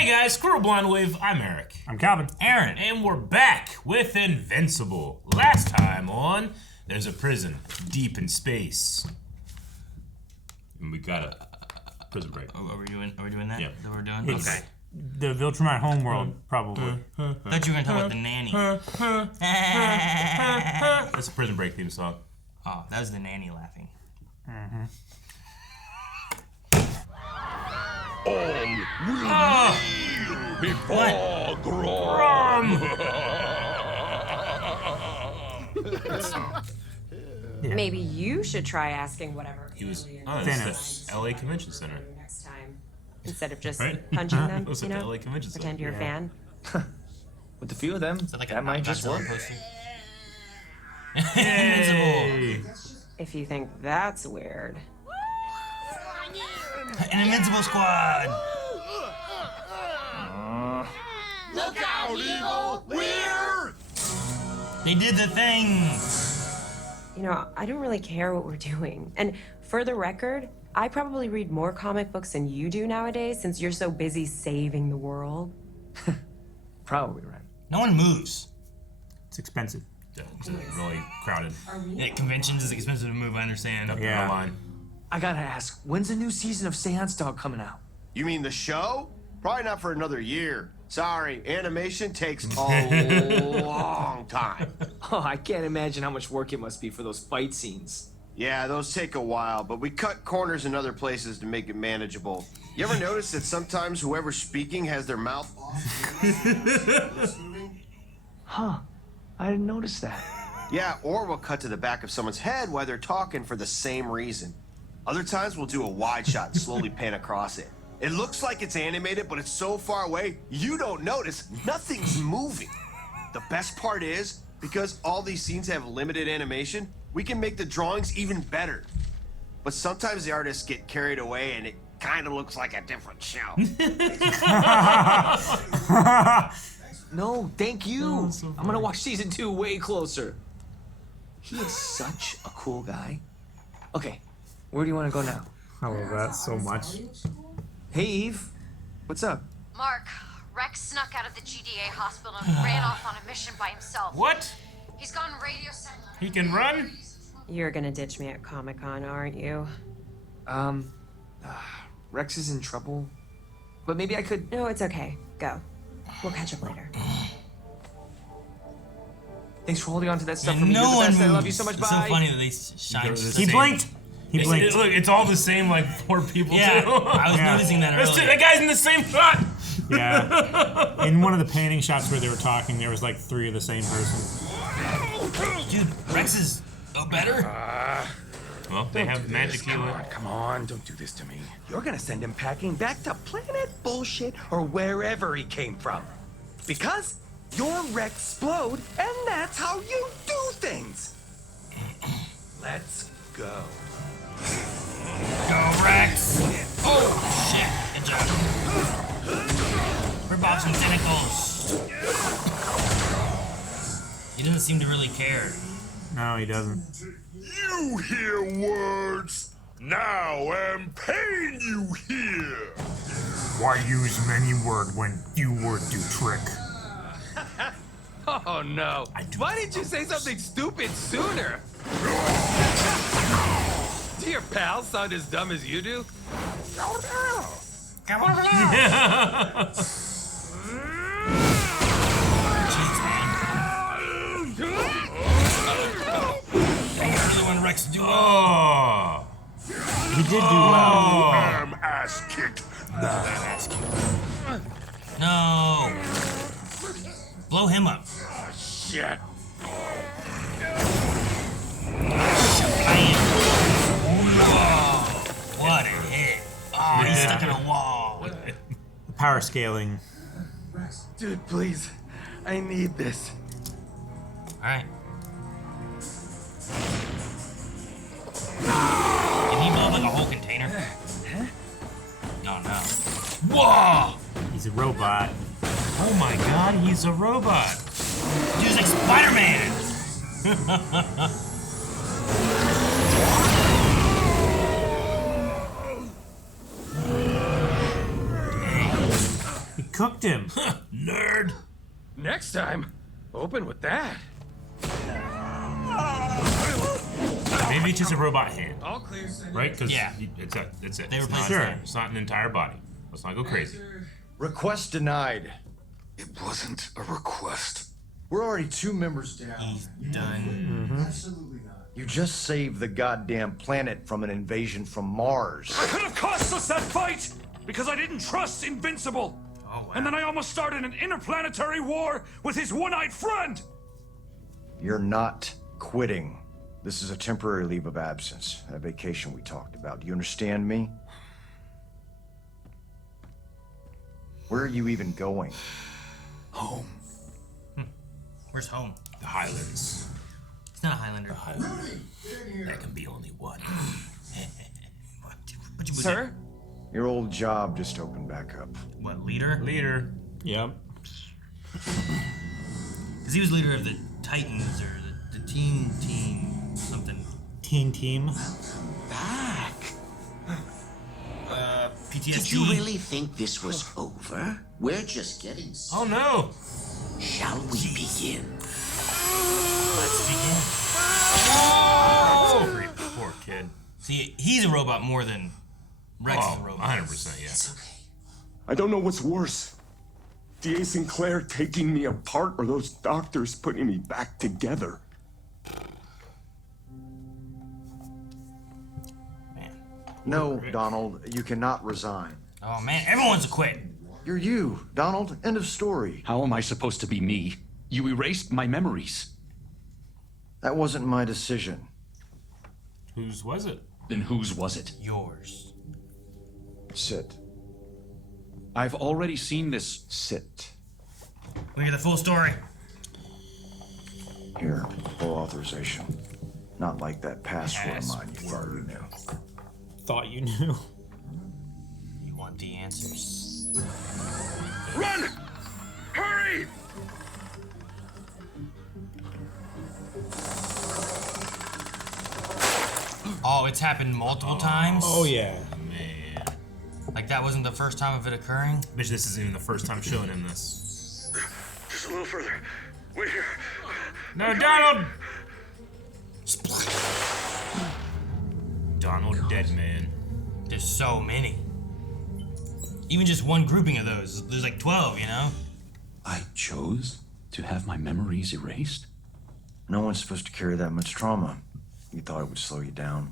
Hey guys, Squirrel Blonde Wave, I'm Eric. I'm Calvin. Aaron. And we're back with Invincible. Last time on, there's a prison deep in space. And we got a prison break. Are we doing that? Yeah. That we're doing? It's okay. the Viltrumite homeworld, probably. I thought you were going to talk about the nanny. That's a prison break theme song. Oh, that was the nanny laughing. Mm-hmm. Before Grom. Maybe you should try asking whatever. He was Thanos. the LA Convention Center. Next time, instead of just Right? punching them, It was you at the know, LA Convention Center. pretend you're a fan. With a few of them, Is that like that might just work. poster? Hey. Invincible. If you think that's weird. An Invincible squad. Look out, Eagle! We're... They did the thing. You know, I don't really care what we're doing. And for the record, I probably read more comic books than you do nowadays since you're so busy saving the world. Probably right. No one moves. It's expensive. Yeah, it's really crowded. Yeah, conventions is expensive to move, I understand. Up in Yeah. the line. I gotta ask, when's the new season of Seance Dog coming out? You mean the show? Probably not for another year. Sorry, animation takes a long time. Oh, I can't imagine how much work it must be for those fight scenes. Yeah, those take a while, but we cut corners in other places to make it manageable. You ever notice that sometimes whoever's speaking has their mouth off? Huh. I didn't notice that. Yeah, or we'll cut to the back of someone's head while they're talking for the same reason. Other times we'll do a wide shot and slowly pan across it. It looks like it's animated, but it's so far away, you don't notice. Nothing's moving. The best part is, because all these scenes have limited animation, we can make the drawings even better. But sometimes the artists get carried away and it kind of looks like a different show. No, thank you. Oh, so I'm gonna watch season 2 way closer. He is such a cool guy. Okay, where do you want to go now? I love that so much. Hey, Eve. What's up? Mark, Rex snuck out of the GDA hospital and ran off on a mission by himself. What? He's gone radio silent. He can run? You're gonna ditch me at Comic-Con, aren't you? Rex is in trouble. But maybe I could... No, it's okay. Go. We'll catch up later. Thanks for holding on to that stuff for And me. no You're the one best. moves. I love you so much. It's Bye. so funny that they shine. He blinked. He blinked. Look, it's all the same, like, 4 people, Yeah, too. I was Yeah. noticing that That's earlier. that guy's in the same shot. Yeah. In one of the panning shots where they were talking, there was like 3 of the same person. Dude, Rex is better. Well, they have magic healer. Come on, don't do this to me. You're gonna send him packing back to Planet Bullshit or wherever he came from. Because you're Rex-Splode, and that's how you do things. Let's go. Go, Rex. Oh, shit. Good job. Rip off some tentacles. He doesn't seem to really care. No, he doesn't. You hear words. Now am paying you here. Why use many word when few word do trick? Oh, no. Why didn't you say something stupid sooner? Do your pals sound as dumb as you do? Come on, Jeez, man. You're the one Rex doing. Oh. He did do well. I'm ass kicked. No. Blow him up. Shit. Whoa. What a hit. Oh, he's stuck in a wall. Power scaling. Dude, please. I need this. Alright. Did he blow up like a whole container? Oh no. Whoa! He's a robot. Oh my god, he's a robot. Dude's like Spider-Man! cooked him. Nerd. Next time, open with that. Maybe it's just a robot hand, All clear, sir. right? Because Yeah. that's it. They It's replaced not, it. it's not an entire body. Let's not go crazy. Request denied. It wasn't a request. We're already 2 members down. He's done. Absolutely not. You just saved the goddamn planet from an invasion from Mars. Could have cost us that fight because I didn't trust Invincible. Oh, wow. And then I almost started an interplanetary war with his one-eyed friend. You're not quitting. This is a temporary leave of absence, a vacation we talked about. Do you understand me? Where are you even going? Home. Where's home? The Highlands. He's not a Highlander. There can be only one. Sir? Your old job just opened back up. What, leader? Leader. Yep. Because he was leader of the Titans or the team something. Teen team. Back. PTSD. Did you really think this was over? We're just getting Oh no. Shall we begin? Let's begin. Oh, poor kid. See, he's a robot more than Rex is a Oh, robot. 100%, yeah. I don't know what's worse. D.A. Sinclair taking me apart or those doctors putting me back together. Man. No, Donald, you cannot resign. Oh man, everyone's a quit. You're you, Donald. End of story. How am I supposed to be me? You erased my memories. That wasn't my decision. Whose was it? Then whose was it? Yours. Sit. I've already seen this. Sit. We get the full story. Here, full authorization. Not like that password of mine you thought you knew. Thought you knew. You want the answers? Run! Hurry! Oh, it's happened multiple times? Oh yeah. Man. Like that wasn't the first time of it occurring? Bitch, this isn't even the first time showing him this. Just a little further. Wait here. No, Donald! Donald Deadman. There's so many. Even just one grouping of those. There's like 12, you know? I chose to have my memories erased? No one's supposed to carry that much trauma. You thought it would slow you down,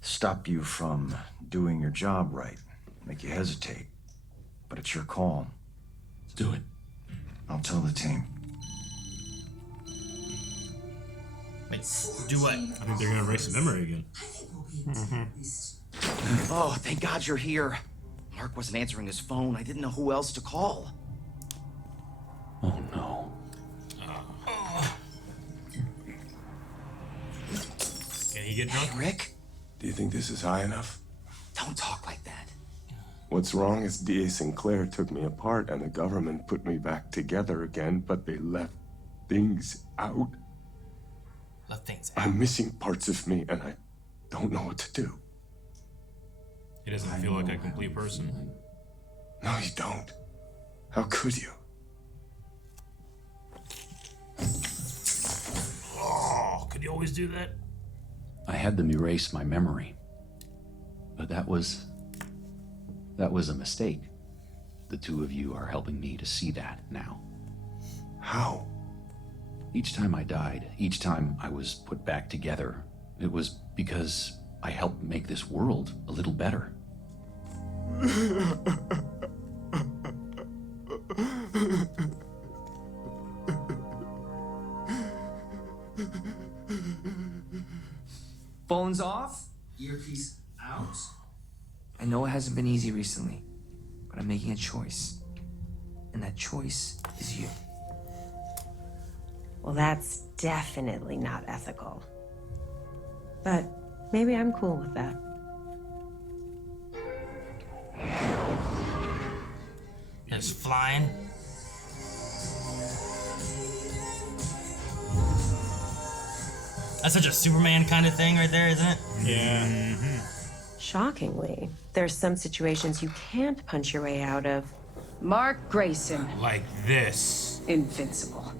stop you from doing your job right, make you hesitate. But it's your call. Do it. I'll tell the team. Wait, do what? I think they're gonna erase the memory again. Oh, thank God you're here. Mark wasn't answering his phone. I didn't know who else to call. Oh no. Can he get drunk? Hey, Rick, Do you think this is high enough? don't talk like that. What's wrong is D.A. Sinclair took me apart and the government put me back together again, but they left things out. Left things out. I'm missing parts of me and I don't know what to do. He doesn't feel like a complete person. No, you don't. How could you? Oh, could you always do that? I had them erase my memory. But that was a mistake. The two of you are helping me to see that now. How? Each time I died, each time I was put back together, it was because I helped make this world a little better. Phones off, earpiece out. I know it hasn't been easy recently, but I'm making a choice. And that choice is you. Well, that's definitely not ethical. But maybe I'm cool with that. Just flying. That's such a Superman kind of thing right there, isn't it? Yeah. Shockingly, there's some situations you can't punch your way out of Mark Grayson. Like this. Invincible.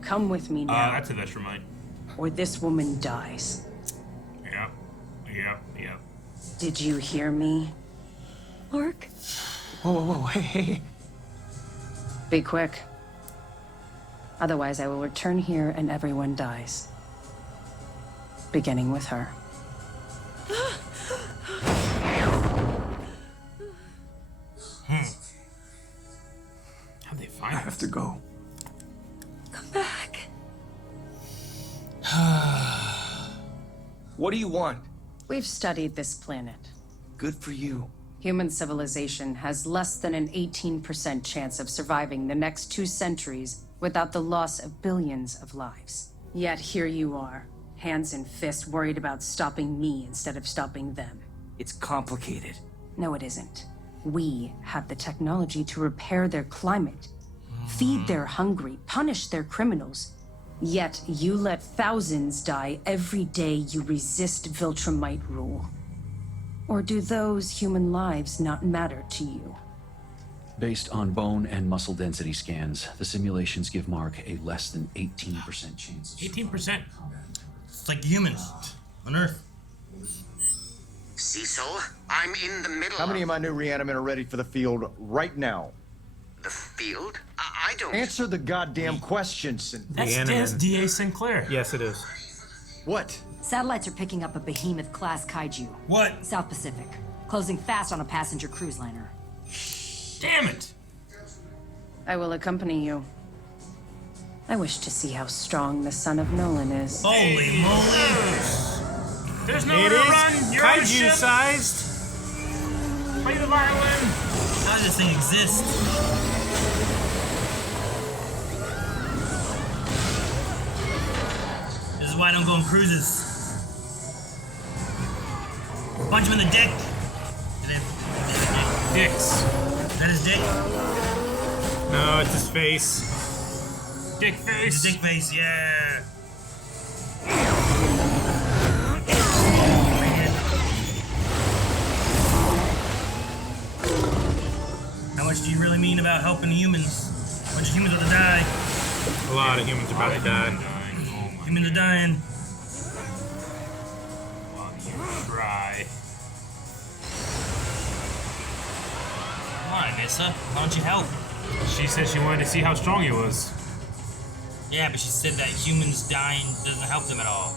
Come with me now. That's a Viltrumite. Or this woman dies. Yep. Did you hear me? Mark? Whoa, hey. Be quick. Otherwise, I will return here and everyone dies. Beginning with her. How'd they find I have to go. Come back. What do you want? We've studied this planet. Good for you. Human civilization has less than an 18% chance of surviving the next 2 centuries without the loss of billions of lives. Yet here you are, hands and fists worried about stopping me instead of stopping them. It's complicated. No, it isn't. We have the technology to repair their climate, feed their hungry, punish their criminals. Yet you let thousands die every day you resist Viltrumite Rule. Or do those human lives not matter to you? Based on bone and muscle density scans, the simulations give Mark a less than 18% chance. 18%. It's like humans on Earth. Cecil, I'm in the middle. How many of my new reanimator are ready for the field right now? The field? I don't... Answer the goddamn questions. That's D.A. Sinclair. Yes, it is. What? Satellites are picking up a behemoth-class Kaiju. What? South Pacific. Closing fast on a passenger cruise liner. Damn it! I will accompany you. I wish to see how strong the son of Nolan is. Holy moly! There's nowhere to run! You're on a ship! Kaiju-sized. Play the violin! How does this thing exist? This is why I don't go on cruises. Punch him in the dick. Dicks. Is that his dick? No, it's his face. Dick face. His dick face, yeah. How much do you really mean about helping humans? A bunch of humans about to die. A lot of humans about to die. Humans are dying. Try. Come on, Anissa. Why don't you help? She said she wanted to see how strong he was. Yeah, but she said that humans dying doesn't help them at all.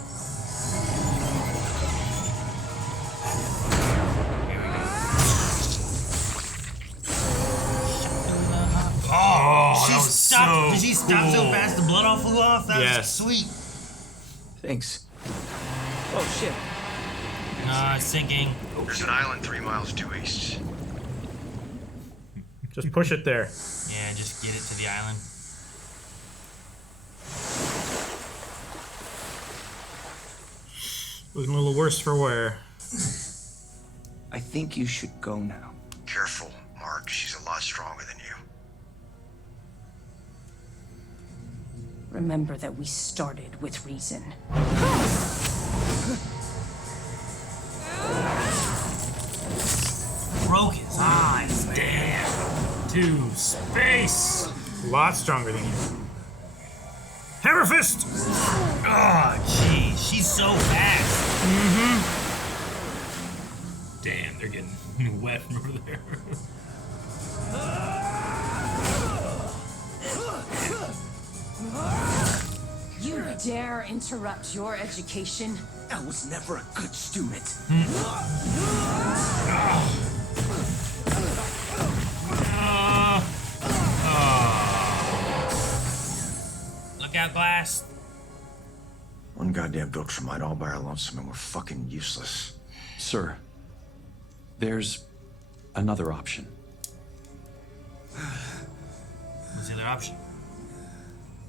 Oh, she that was stopped. so Did she stop so cool. fast the blood all flew off? That was sweet. Thanks. Oh, shit. It's sinking. There's an island 3 miles due east. Just push it there. Yeah, just get it to the island. Looking a little worse for wear. I think you should go now. Careful, Mark. She's a lot stronger than you. Remember that we started with reason. Broke his eyes, Damn. To space. A lot stronger than you. Hammer fist! Oh, jeez. She's so fast. Damn, they're getting wet from over there. You dare interrupt your education? I was never a good student. Look out, glass. One goddamn Viltrumite all by our lonesome and we're fucking useless. Sir, there's another option. What's the other option?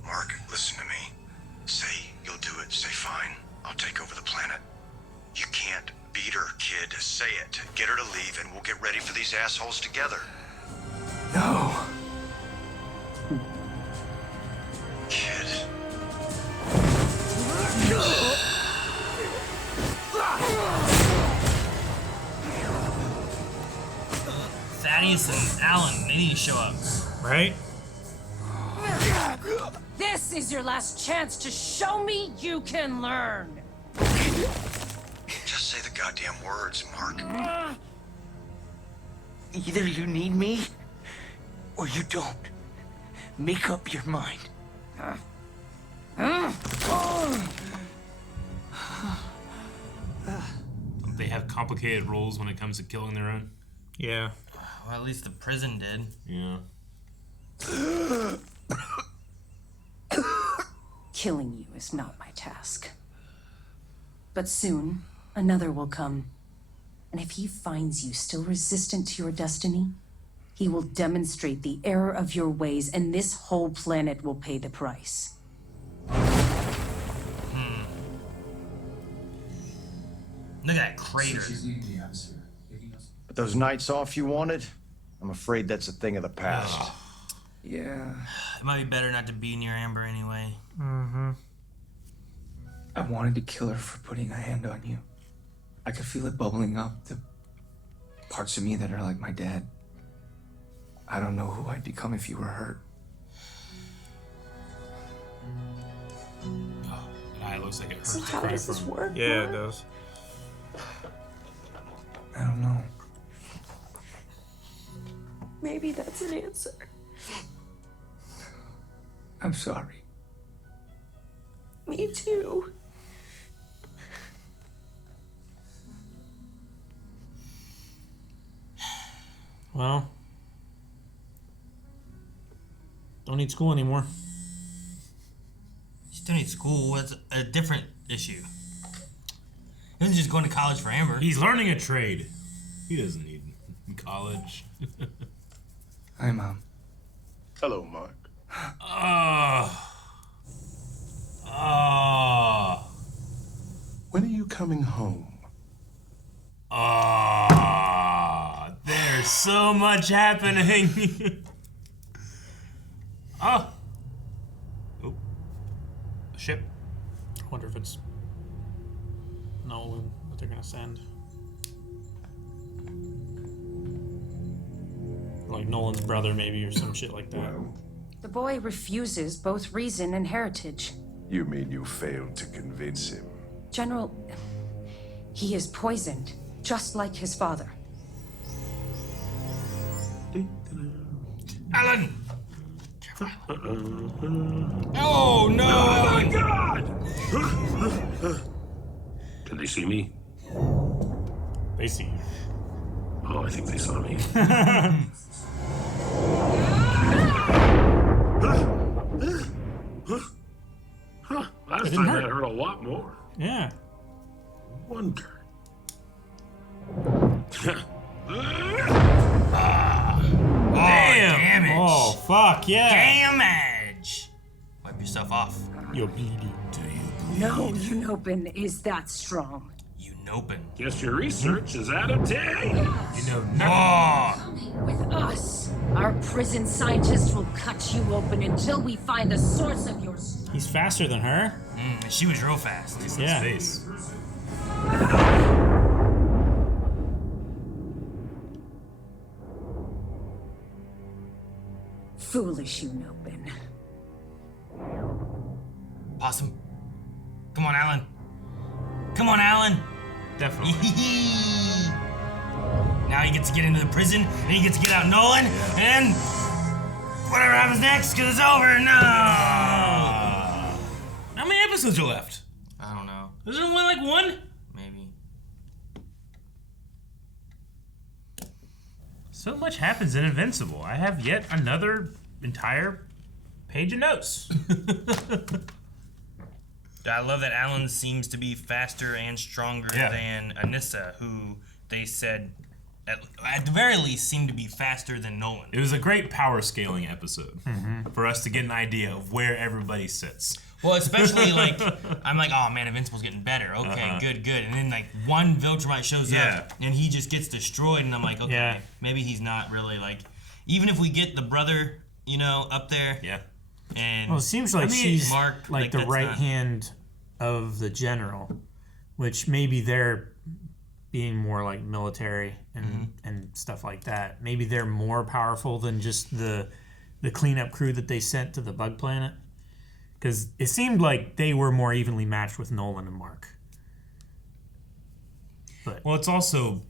Mark, listen to me. Say you'll do it. Say fine. I'll take over the planet. You can't beat her, kid. Say it. Get her to leave and we'll get ready for these assholes together. No. Kid. It's out of Thaddeus and Alan, they need to show up. Right? This is your last chance to show me you can learn. Just say the goddamn words, Mark. Either you need me, or you don't. Make up your mind. They have complicated rules when it comes to killing their own. Yeah. Well, at least the prison did. Yeah. Killing you is not my task. But soon, another will come. And if he finds you still resistant to your destiny, he will demonstrate the error of your ways, and this whole planet will pay the price. Look at that crater. But those nights off you wanted, I'm afraid that's a thing of the past. Yeah. It might be better not to be near Amber anyway. Mm-hmm. I wanted to kill her for putting a hand on you. I could feel it bubbling up, the parts of me that are like my dad. I don't know who I'd become if you were hurt. Oh, it looks like it hurts. So how does this work? Yeah, Mark? it does. I don't know. Maybe that's an answer. I'm sorry. Me too. Well, don't need school anymore. You still need school. That's a different issue. He isn't just going to college for Amber. He's learning a trade. He doesn't need college. Hi, Mom. Hello, Mark. When are you coming home? There's so much happening. Oh. Oh. A ship. I wonder if it's Nolan that they're gonna send. Like Nolan's brother, maybe, or some shit like that. The boy refuses both reason and heritage. You mean you failed to convince him? General, he is poisoned, just like his father. Alan! Oh, no! Oh, my God! Can they see me? They see you. Oh, I think they saw me. Last time that hurt a lot more. Yeah. Wonder. Damage! Oh, fuck, yeah. Damage! Wipe yourself off. You're bleeding. No, Unopin is that strong. Nopin. Guess your research is out of date. You know nothing. With us, our prison scientists will cut you open until we find the source of your strength. He's faster than her. She was real fast. At least Yeah. his face. Foolish Unopin. Possum. Come on, Alan. Come on, Alan. Definitely. Now he gets to get into the prison, and he gets to get out Nolan, and whatever happens next, because it's over. No! How many episodes are left? I don't know. Is there only like one? Maybe. So much happens in Invincible. I have yet another entire page of notes. I love that Alan seems to be faster and stronger than Anissa, who they said, at the very least, seemed to be faster than Nolan. It was a great power scaling episode for us to get an idea of where everybody sits. Well, especially like, I'm like, oh man, Invincible's getting better. Okay, good. And then like one Viltrumite shows up and he just gets destroyed, and I'm like, okay, maybe he's not really like, even if we get the brother, you know, up there. Yeah. And Well, it seems like she's marked, like the that's right not- hand of the general, which maybe they're being more like military and stuff like that. Maybe they're more powerful than just the cleanup crew that they sent to the bug planet. Because it seemed like they were more evenly matched with Nolan and Mark. But well, it's also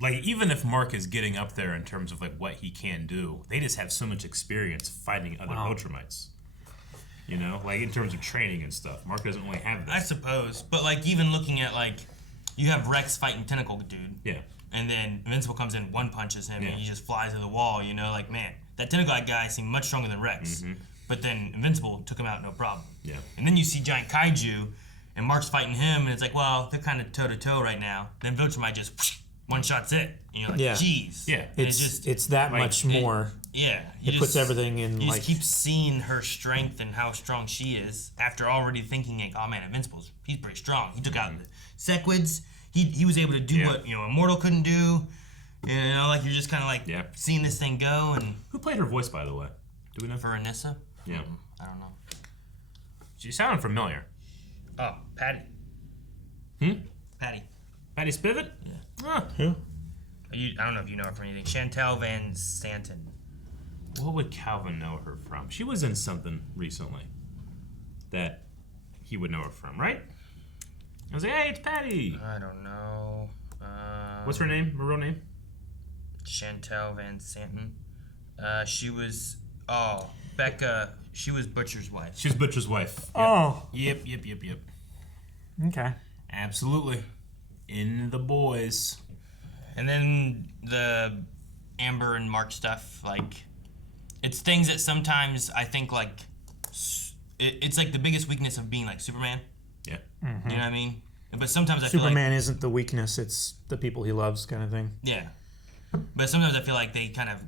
like even if Mark is getting up there in terms of like what he can do, they just have so much experience fighting other Viltrumites. You know, like in terms of training and stuff, Mark doesn't really have that. I suppose, but like even looking at like, you have Rex fighting Tentacle Dude. Yeah. And then Invincible comes in, one punches him, Yeah. and he just flies to the wall. You know, like man, that Tentacle guy seemed much stronger than Rex. But then Invincible took him out no problem. Yeah. And then you see Giant Kaiju, and Mark's fighting him, and it's like, well, they're kind of toe to toe right now. Then Viltrumite just one shot's it, and you're like, geez. Yeah. And It's that like, much more. Yeah. It puts everything in, You like... just keep seeing her strength and how strong she is after already thinking, like, oh man, Invincible's, he's pretty strong. He took out the Sequids. He was able to do what, Immortal couldn't do. You know, like you're just kind of like seeing this thing go. And who played her voice, by the way? Do we know? For Anissa? Yeah. I don't know. She sounded familiar. Oh, Patty. Patty. Patty Spivot? Yeah. Huh. Who? I don't know if you know her from anything. Shantel VanSanten. What would Calvin know her from? She was in something recently that he would know her from, right? I was like, hey, it's Patty. I don't know. What's her name? Her real name? Shantel VanSanten. She was... Oh, Becca... She was Butcher's wife. She was Butcher's wife. Yep. Oh. Yep. Okay. Absolutely. In the boys. And then the Amber and Mark stuff, like... It's things that sometimes I think, like... It's like the biggest weakness of being, like, Superman. Yeah. You know what I mean? But sometimes I Superman feel like... isn't the weakness, it's the people he loves kind of thing. Yeah. But sometimes I feel like they kind of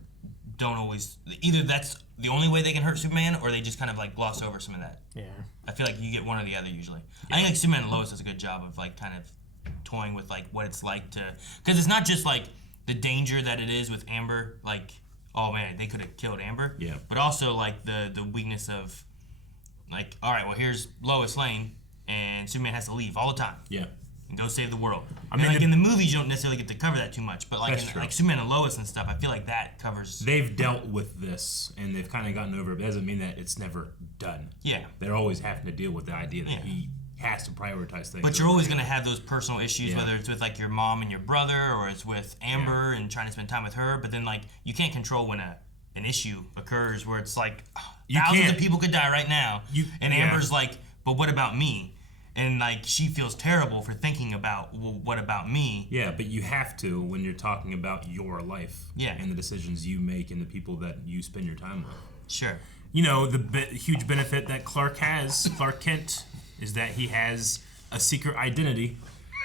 don't always... Either that's the only way they can hurt Superman, or they just kind of, like, gloss over some of that. Yeah. I feel like you get one or the other, usually. I think, like, Superman and Lois does a good job of, like, kind of toying with, like, what it's like to... Because it's not just, like, the danger that it is with Amber, like, oh, man, they could have killed Amber. Yeah. But also, like, the weakness of, like, all right, well, here's Lois Lane, and Superman has to leave all the time. Yeah. And go save the world. I mean, like in the movies, you don't necessarily get to cover that too much, but like That's true. like Superman and Lois and stuff, I feel like that covers. They've dealt with this, and they've kind of gotten over it, but it doesn't mean that it's never done. Yeah. They're always having to deal with the idea that he has to prioritize things. But you're always going to have those personal issues, Yeah. whether it's with like your mom and your brother, or it's with Amber and trying to spend time with her. But then like you can't control when an issue occurs where it's like thousands of people could die right now, and Amber's like, but what about me? And like she feels terrible for thinking about, well, what about me? Yeah, but you have to when you're talking about your life. Yeah. And the decisions you make and the people that you spend your time with. Sure. You know, the huge benefit that Clark Kent, is that he has a secret identity,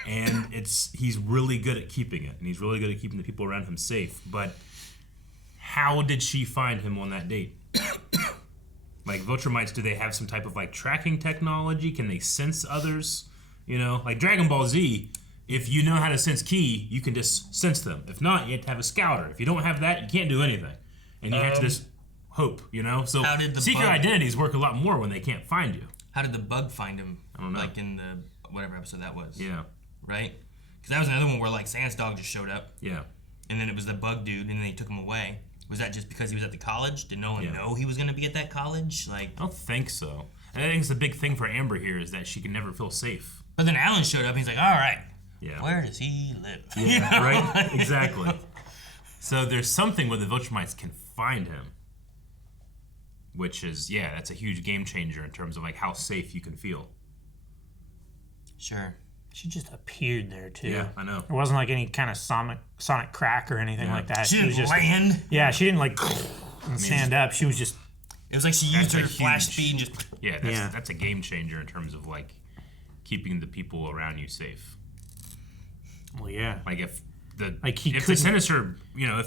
and he's really good at keeping it, and he's really good at keeping the people around him safe. But how did she find him on that date? Like, Viltrumites, do they have some type of, like, tracking technology? Can they sense others? You know, like Dragon Ball Z, if you know how to sense ki, you can just sense them. If not, you have to have a scouter. If you don't have that, you can't do anything. And you have to just hope, you know? So how did the secret bug- identities work a lot more when they can't find you. How did the bug find him? I don't know. Like in the whatever episode that was. Yeah. Right? Because that was another one where like Sans Dog just showed up. Yeah. And then it was the bug dude, and then they took him away. Was that just because he was at the college? Did no one know he was going to be at that college? Like, I don't think so. And I think it's the big thing for Amber here is that she can never feel safe. But then Alan showed up, and he's like, all right, Yeah. where does he live? Yeah, You know? right? Exactly. So there's something where the Viltrumites can find him, which is, that's a huge game changer in terms of like how safe you can feel. Sure. She just appeared there too. Yeah, I know. It wasn't like any kind of sonic crack or anything like that. She didn't was just, land. Yeah, she didn't like stand up. She was just. It was like she used her flash speed and just. Yeah, that's a game changer in terms of like keeping the people around you safe. Well, yeah. Like if the if the Sinister, you know,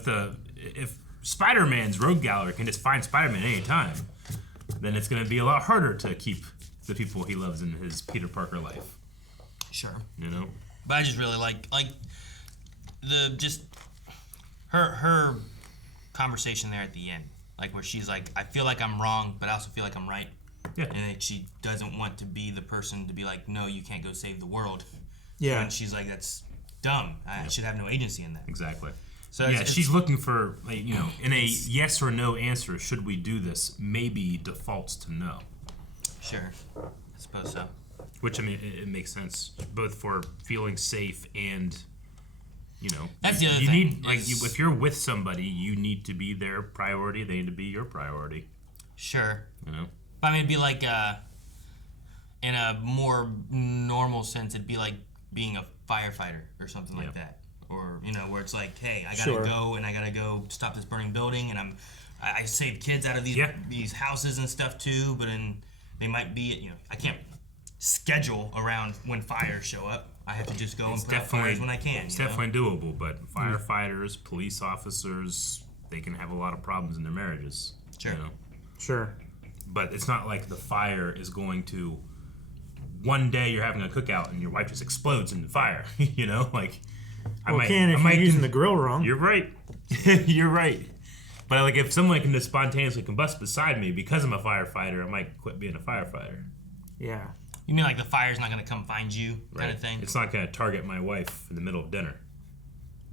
if Spider-Man's Rogue Gallery can just find Spider-Man anytime, then it's going to be a lot harder to keep the people he loves in his Peter Parker life. Sure. You know? But I just really like the just her conversation there at the end, like where she's like, I feel like I'm wrong, but I also feel like I'm right. Yeah. And that she doesn't want to be the person to be like, no, you can't go save the world. Yeah. And she's like, that's dumb. I should have no agency in that. Exactly. So yeah, she's looking for, like, you know, in a yes or no answer, should we do this, maybe defaults to no. Sure. I suppose so. Which, I mean, it makes sense, both for feeling safe and, you know. That's the other you thing. Need, like, if you're with somebody, you need to be their priority. They need to be your priority. Sure. You know? I mean, it'd be like, in a more normal sense, it'd be like being a firefighter or something like that. Or, you know, where it's like, hey, I gotta go and I gotta go stop this burning building, and I save kids out of these houses and stuff too, but then they might be, you know, I can't schedule around when fires show up. I have to just go and put out fires when I can. It's definitely doable, but firefighters, police officers, they can have a lot of problems in their marriages. Sure. You know? Sure. But it's not like the fire is going to, one day you're having a cookout and your wife just explodes in the fire, you know, like. If you're using the grill wrong. You're right. You're right. But like, if someone can just spontaneously combust beside me because I'm a firefighter, I might quit being a firefighter. Yeah. You mean like the fire's not going to come find you, kind of thing? It's not going to target my wife in the middle of dinner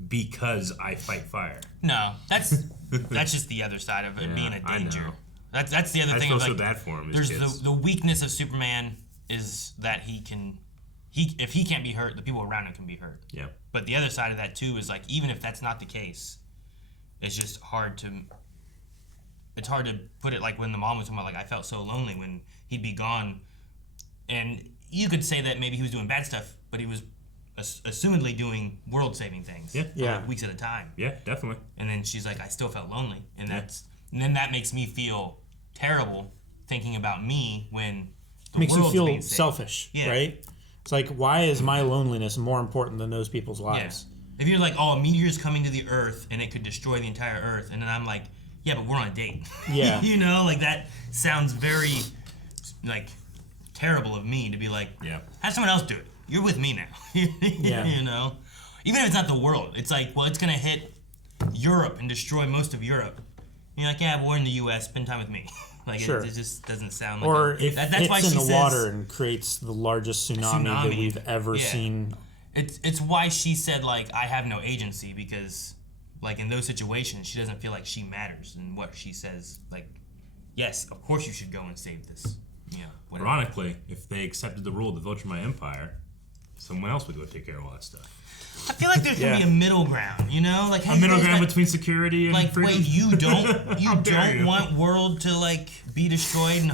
because I fight fire. No, that's just the other side of it being a danger. That's the other thing. I feel of, like, so bad for him. There's the weakness of Superman is that if he can't be hurt, the people around him can be hurt. Yeah. But the other side of that too is like, even if that's not the case, it's just hard to put it like when the mom was talking about, like, I felt so lonely when he'd be gone, and you could say that maybe he was doing bad stuff, but he was assumedly doing world-saving things. Yeah. For like weeks at a time. Yeah, definitely. And then she's like, I still felt lonely, and then that makes me feel terrible thinking about me when the makes world's you being feel saved. selfish, Yeah. right? It's like, why is my loneliness more important than those people's lives? Yeah. If you're like, oh, a meteor's coming to the Earth and it could destroy the entire Earth, and then I'm like, yeah, but we're on a date. Yeah. You know, like, that sounds very, like, terrible of me to be like, have someone else do it. You're with me now. You know? Even if it's not the world, it's like, well, it's going to hit Europe and destroy most of Europe. And you're like, yeah, but we're in the U.S., spend time with me. Like, Sure. it just doesn't sound like Or it. if That's why hits she in the says, water and creates the largest tsunami that we've ever seen. It's why she said, like, I have no agency, because, like, in those situations, she doesn't feel like she matters. And what she says, like, yes, of course you should go and save this. Yeah. Whatever. Ironically, if they accepted the rule of the Viltrumite Empire, someone else would go take care of all that stuff. I feel like there can be a middle ground, you know, like, hey, a middle ground between security and like, freedom. wait, you don't want world to, like, be destroyed and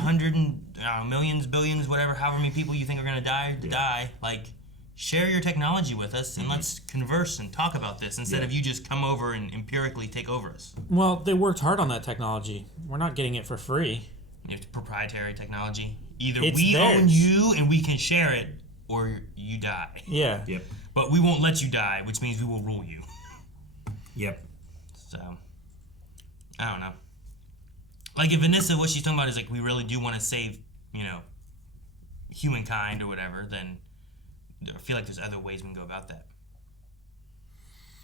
millions, billions, whatever, however many people you think are gonna die. Like, share your technology with us and let's converse and talk about this instead of you just come over and empirically take over us. Well, they worked hard on that technology. We're not getting it for free. It's proprietary technology. Either It's we theirs. own you and we can share it, or you die. Yeah. Yep. But we won't let you die, which means we will rule you. Yep. So, I don't know. Like, if Anissa, what she's talking about is, like, we really do want to save, you know, humankind or whatever, then I feel like there's other ways we can go about that.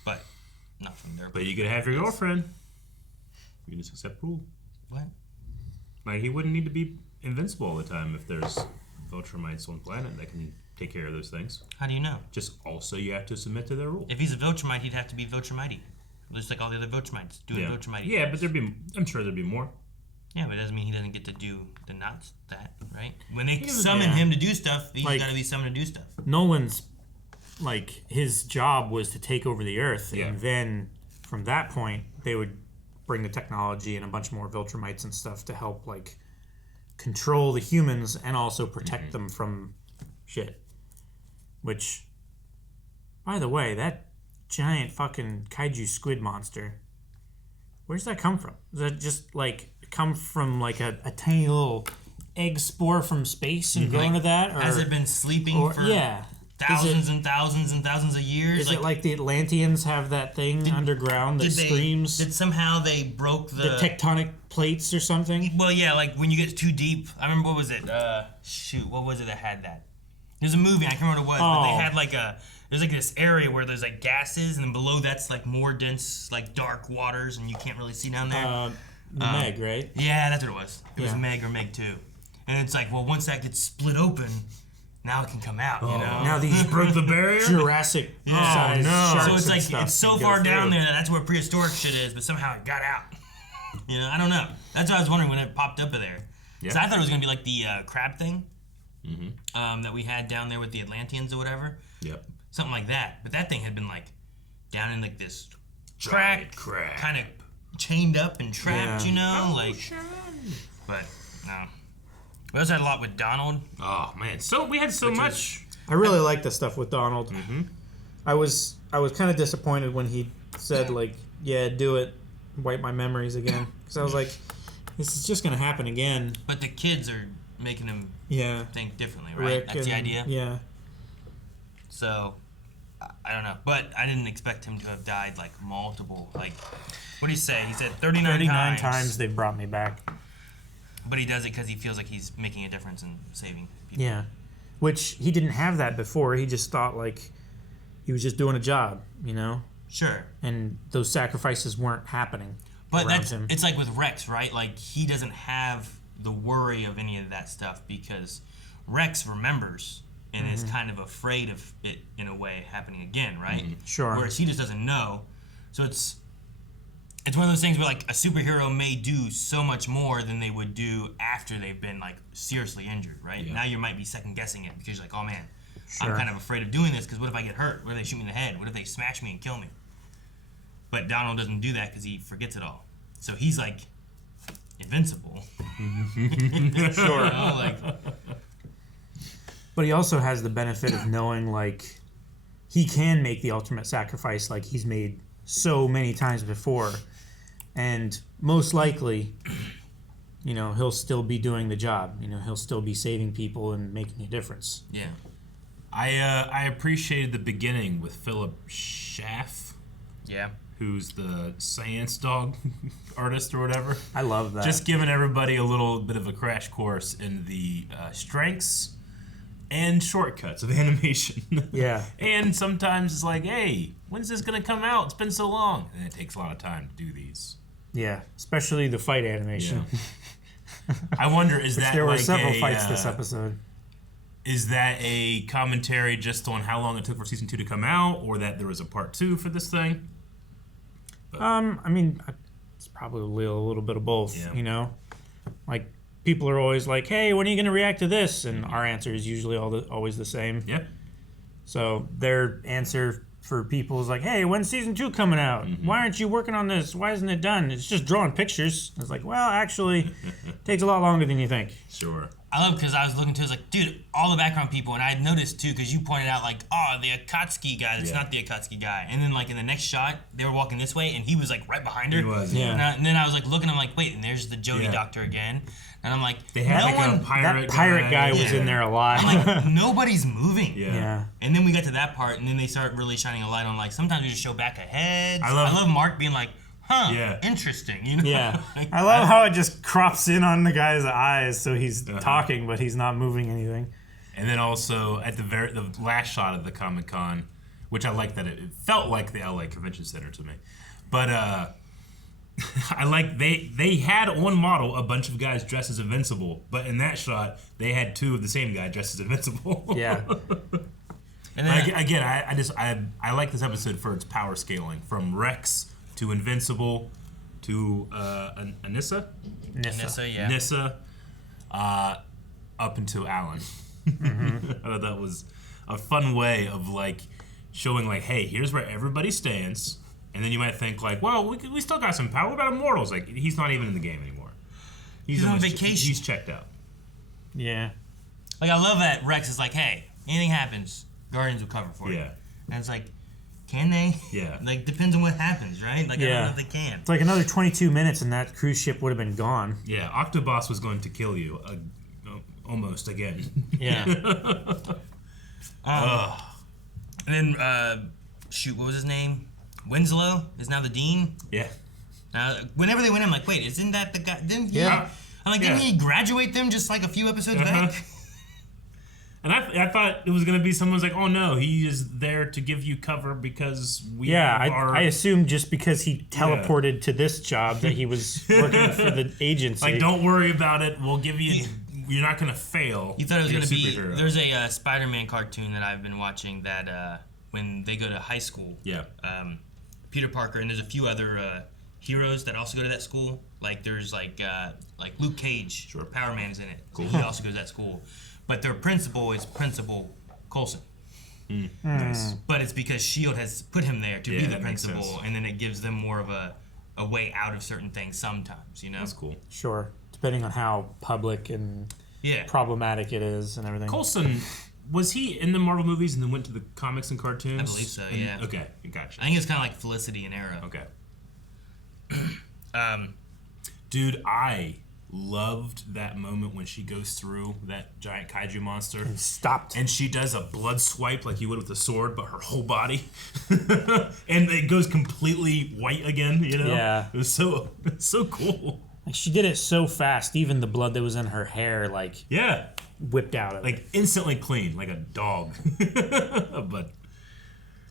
But not from their. But you could have your girlfriend. You can just accept rule. What? Like, he wouldn't need to be invincible all the time if there's Viltrumites on the planet that can take care of those things. How do you know? Just also you have to submit to their rule. If he's a Viltrumite, he'd have to be Viltrumite. Just like all the other Viltrumites doing Viltrumite. Yeah, but I'm sure there'd be more. Yeah, but it doesn't mean he doesn't get to do that, right? When they summon him to do stuff, he's got to be summoned to do stuff. Nolan's, like, his job was to take over the Earth, and then from that point, they would bring the technology and a bunch more Viltrumites and stuff to help, like, control the humans and also protect them from shit. Which, by the way, that giant fucking kaiju squid monster, where's that come from? Does that just, like, come from, like, a tiny little egg spore from space and grow into that? Or has it been sleeping for thousands and thousands and thousands of years? Is it like the Atlanteans have that thing underground that screams? Did somehow they broke the tectonic plates or something? Well, yeah, like when you get too deep. I remember, what was it? What was it that had that? There's a movie, I can't remember what it was, but they had like there's like this area where there's like gases, and then below that's like more dense, like dark waters, and you can't really see down there. Meg, right? Yeah, that's what it was. It was Meg or Meg 2. And it's like, well, once that gets split open, now it can come out. You know, now these broke the barrier. Jurassic. Yeah. Size So it's like stuff it's so can go far down through. there that's where prehistoric shit is, but somehow it got out. You know, I don't know. That's what I was wondering when it popped up there. Because I thought it was gonna be like the crab thing that we had down there with the Atlanteans or whatever. Yep. Something like that. But that thing had been like down in like this crack, kind of chained up and trapped. You know, like. But no. We also had a lot with Donald. Oh man, so we had so much. I really like the stuff with Donald. I was kind of disappointed when he said like, "Yeah, do it, wipe my memories again," because I was like, "This is just gonna happen again." But the kids are making him think differently, right? Rick That's the idea. Yeah. So I don't know, but I didn't expect him to have died like multiple. Like, what did he say? He said 39 times they've brought me back. But he does it because he feels like he's making a difference in saving people. Yeah, which he didn't have that before. He just thought like he was just doing a job, you know. Sure. And those sacrifices weren't happening. But around that's him. it's like with Rex, right? Like he doesn't have the worry of any of that stuff because Rex remembers and is kind of afraid of it in a way happening again, right? Sure. Whereas he just doesn't know. So it's one of those things where like a superhero may do so much more than they would do after they've been like seriously injured, right? Now you might be second guessing it because you're like, oh man, I'm kind of afraid of doing this because what if I get hurt? What if they shoot me in the head? What if they smash me and kill me? But Donald doesn't do that because he forgets it all. So he's like invincible. Sure. You know, like, but he also has the benefit of knowing like he can make the ultimate sacrifice like he's made so many times before. And most likely, you know, he'll still be doing the job. You know, he'll still be saving people and making a difference. Yeah. I appreciated the beginning with Philip Schaff. Yeah. Who's the science dog artist or whatever. I love that. Just giving everybody a little bit of a crash course in the strengths and shortcuts of animation. Yeah. And sometimes it's like, hey, when's this going to come out? It's been so long. And it takes a lot of time to do these. Yeah, especially the fight animation. Yeah. I wonder, is that there were like several fights this episode. Is that a commentary just on how long it took for season 2 to come out, or that there was a part 2 for this thing? But, I mean, it's probably a little bit of both, you know? Like, people are always like, hey, when are you going to react to this? And our answer is usually always the same. Yeah. So their answer for people is like, hey, when's season 2 coming out? Why aren't you working on this? Why isn't it done? It's just drawing pictures. It's like, well, actually, it takes a lot longer than you think. Sure. I love because I was looking to, it's like, dude, all the background people, and I had noticed too, because you pointed out, like, oh, the Akatsuki guy, it's not the Akatsuki guy. And then, like, in the next shot, they were walking this way, and he was, like, right behind her. He was, And then I was, like, looking, I'm like, wait, and there's the Jody doctor again. And I'm like, they had no like one, a pirate guy was in there a lot. I'm like, nobody's moving. Yeah. And then we got to that part, and then they start really shining a light on, like, sometimes we just show back ahead. I love Mark being like, interesting, you know? Yeah. Like, I love how it just crops in on the guy's eyes, so he's talking, but he's not moving anything. And then also at the last shot of the Comic-Con, which I like that it felt like the LA Convention Center to me. But I like they had on model a bunch of guys dressed as Invincible, but in that shot they had 2 of the same guy dressed as Invincible. Yeah. And then, again, I like this episode for its power scaling from Rex to Invincible to Anissa. Anissa, up until Alan. I thought that was a fun way of like showing like, hey, here's where everybody stands. And then you might think like, well, we still got some power. What about Immortals? Like, he's not even in the game anymore. He's on vacation. He's checked out. Yeah. Like, I love that Rex is like, hey, anything happens, Guardians will cover for you. Yeah. And it's like, can they? Yeah. Like, depends on what happens, right? Like, I don't know if they can. It's like another 22 minutes and that cruise ship would have been gone. Yeah, Octobos was going to kill you almost again. Yeah. And then, shoot, what was his name? Winslow is now the dean. Yeah. Whenever they went in, I'm like, wait, isn't that the guy? Didn't he? Yeah. I'm like, didn't he graduate them just like a few episodes back? And I thought it was going to be someone's like, oh no, he is there to give you cover because we are... I assumed just because he teleported to this job that he was working for the agency. Like, don't worry about it. We'll give you you're not gonna fail. You thought it was You're gonna be. superhero. There's a Spider-Man cartoon that I've been watching that when they go to high school. Yeah. Peter Parker and there's a few other heroes that also go to that school. Like there's like Luke Cage. Sure. Power Man is in it. Cool. He also goes to that school. But their principal is Principal Coulson. Nice. But it's because S.H.I.E.L.D. has put him there to be the that makes principal, sense. and then it gives them more of a way out of certain things sometimes, you know? That's cool. Sure. Depending on how public and problematic it is and everything. Coulson, was he in the Marvel movies and then went to the comics and cartoons? I believe so, yeah. Okay, gotcha. I think it's kind of like Felicity and Arrow. Okay. Dude, I loved that moment when she goes through that giant kaiju monster and stopped, and she does a blood swipe like you would with a sword, but her whole body, and it goes completely white again. You know, Yeah. it was so cool. Like she did it so fast, even the blood that was in her hair, like whipped out of it. Like instantly clean, like a dog. But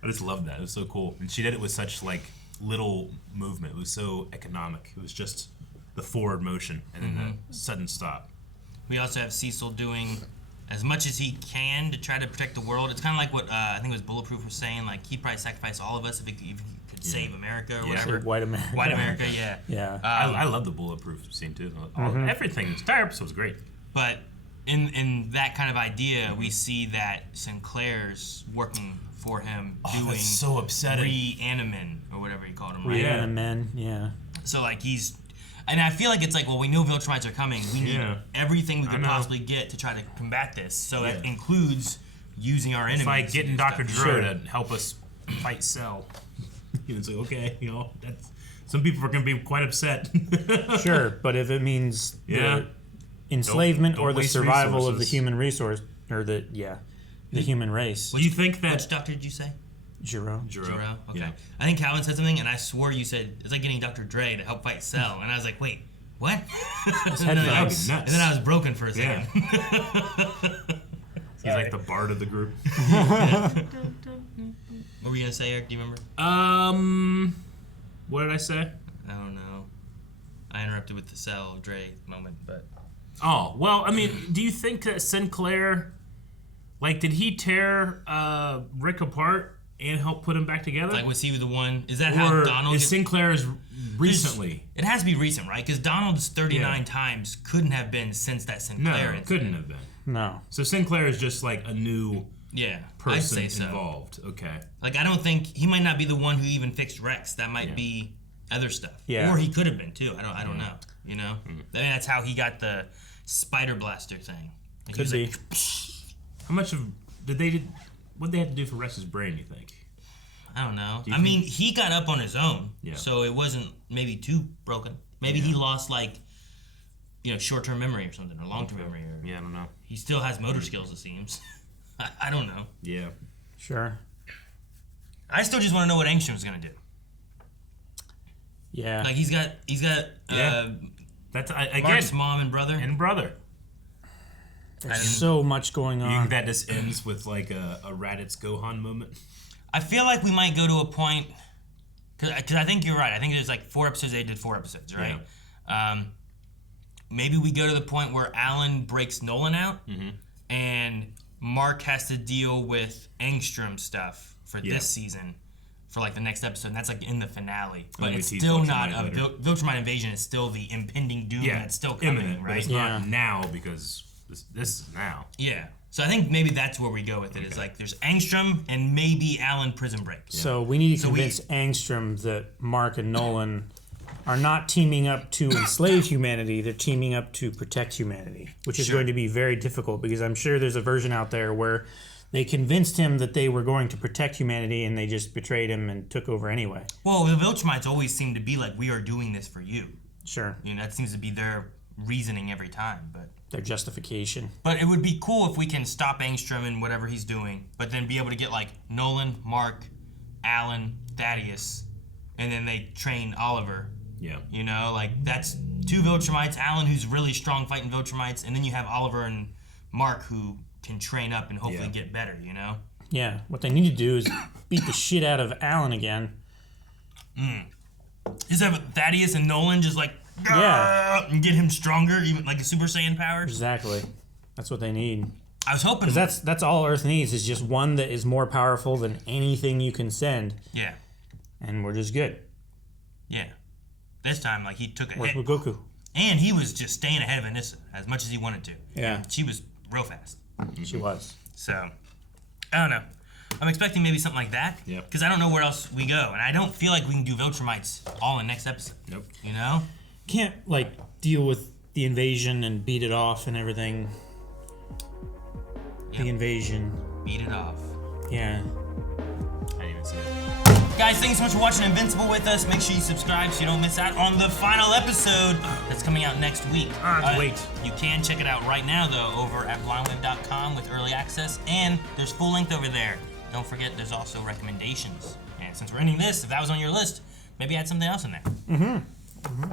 I just loved that. It was so cool, and she did it with such like little movement. It was so economic. It was just the forward motion and then the sudden stop. We also have Cecil doing as much as he can to try to protect the world. It's kind of like what I think it was Bulletproof was saying. Like he'd probably sacrifice all of us if he could save America or whatever. Save white America. White America, yeah. Yeah. I love the Bulletproof scene too. Everything, this entire episode was great. But in that kind of idea, we see that Sinclair's working for him doing that's so upsetting. Reanimin or whatever he called him, right? Reanimin, yeah. So like and I feel like it's like, well, we know Viltrumites are coming. We need everything we can possibly get to try to combat this. So it includes using our enemies. It's like getting Dr. Dro to help us fight Cell. It's like, okay, that's some people are going to be quite upset. Sure, but if it means the enslavement Don't or the waste survival of the resources. human resource, or the human race. Do you think that... Which doctor did you say? Jiro. Okay. Yeah. I think Calvin said something, and I swore you said it's like getting Dr. Dre to help fight Cell, and I was like, wait, what? and then I was broken for a second. He's like the bard of the group. What were you gonna say, Eric? Do you remember? What did I say? I don't know. I interrupted with the Cell Dre moment, but. Oh, well, I mean, do you think that Sinclair, like, did he tear Rick apart and help put him back together? Like, was he the one? Is that how Donald? Is Sinclair's recently? It has to be recent, right? Because Donald's 39 times couldn't have been since that Sinclair No, incident. couldn't have been. No. So Sinclair is just like a new person I'd say so. involved. Okay. Like, I don't think he might not be the one who even fixed Rex. That might be other stuff. Yeah. Or he could have been too. I don't know. You know. I mean, that's how he got the spider blaster thing. Like, Could be. Like, How much of what they have to do for Rex's brain? You think? I don't know. Do you I mean, he got up on his own, Yeah. so it wasn't maybe too broken. Maybe he lost short-term memory or something, or long-term memory. Or I don't know. He still has motor skills, it seems. I don't know. Yeah. Sure. I still just want to know what Angstrom's gonna do. Yeah. Like he's got That's Mark's mom and brother. There's so much going on. You think that just ends with like a Raditz Gohan moment? I feel like we might go to a point because I think you're right. I think there's like 4 episodes. They did 4 episodes, right? Maybe we go to the point where Alan breaks Nolan out, and Mark has to deal with Angstrom stuff for this season, for like the next episode. And that's like in the finale, but it's still not a Viltrumite invasion. Is still the impending doom that's still coming, imminent, right? But it's not now because this is now. Yeah. So I think maybe that's where we go with it. Is like there's Angstrom and maybe Alan prison break. So we need to convince Angstrom that Mark and Nolan are not teaming up to enslave humanity. They're teaming up to protect humanity, which is going to be very difficult because I'm sure there's a version out there where they convinced him that they were going to protect humanity and they just betrayed him and took over anyway. Well, the Viltrumites always seem to be like, we are doing this for you. Sure. You know, that seems to be their reasoning every time, but their justification. But it would be cool if we can stop Angstrom and whatever he's doing, but then be able to get like Nolan, Mark, Alan, Thaddeus, and then they train Oliver. Yeah. You know, like that's 2 Viltrumites, Alan who's really strong fighting Viltrumites, and then you have Oliver and Mark who can train up and hopefully get better, you know? Yeah. What they need to do is beat the shit out of Alan again. Just have Thaddeus and Nolan just like and get him stronger, even like a Super Saiyan powers. Exactly. That's what they need. I was hoping. Because that's all Earth needs is just one that is more powerful than anything you can send. Yeah. And we're just good. Yeah. This time, like, he took a hit. With Goku. And he was just staying ahead of Anissa as much as he wanted to. Yeah. She was real fast. She was. So, I don't know. I'm expecting maybe something like that. Yep. Because I don't know where else we go. And I don't feel like we can do Viltrumites all in next episode. Nope. You know? Can't, like, deal with the invasion and beat it off and everything. Yep. The invasion. Beat it off. Yeah. I didn't even see it. Guys, thanks so much for watching Invincible with us. Make sure you subscribe so you don't miss out on the final episode that's coming out next week. Wait. You can check it out right now, though, over at blindwave.com with early access, and there's full length over there. Don't forget, there's also recommendations. And since we're ending this, if that was on your list, maybe add something else in there. Mm-hmm.